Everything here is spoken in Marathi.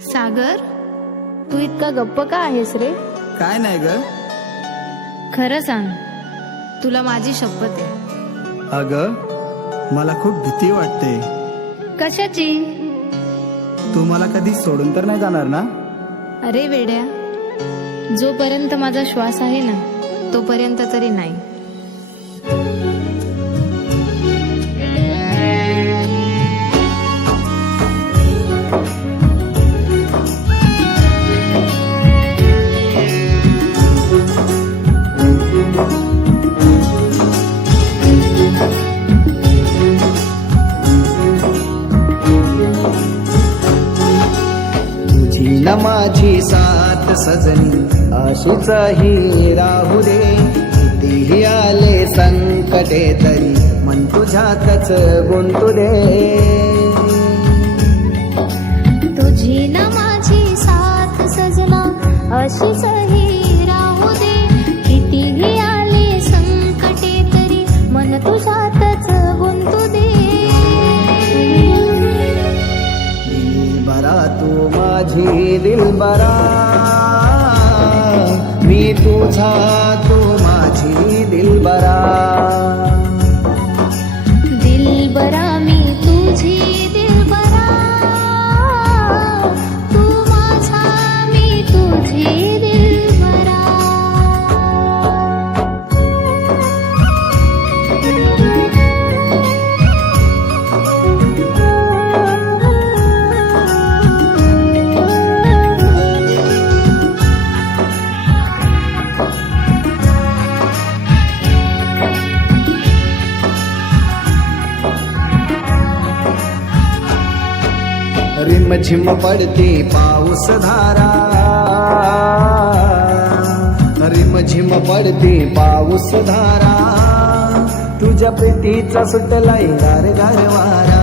सागर, तू इतका गप्प का आहेस रे? काय नाही ग. खरं सांग, तुला माझी शपथ आहे. अगं, मला खूप भीती वाटते. कशाची? तू मला कधी सोडून तर नाही जाणार ना? अरे वेड्या, जोपर्यंत माझा श्वास आहे ना, तोपर्यंत तरी नाही. तुझी न माझी साथ सजनी अशीच ही राहू दे. कितीही आले संकटे तरी मन तुझ्यातच गुंतू दे. तुझी ना माझी साथ सजना अशीच ही राहू दे. कितीही आले संकटे तरी मन तुझ्यातच गुंतू दे. दिलबरा तू माझी दिलबरा, मी तुझा तू माझी दिलबरा. दिलबरा मी तुझी दिलबरा, तू माझा मी तुझी दिलबरा. रिमझिम पडते पाऊस धारा, रिमझिम पडते पाऊस धारा. तुझ्या प्रीतीचा सुटलाय गार गार वारा.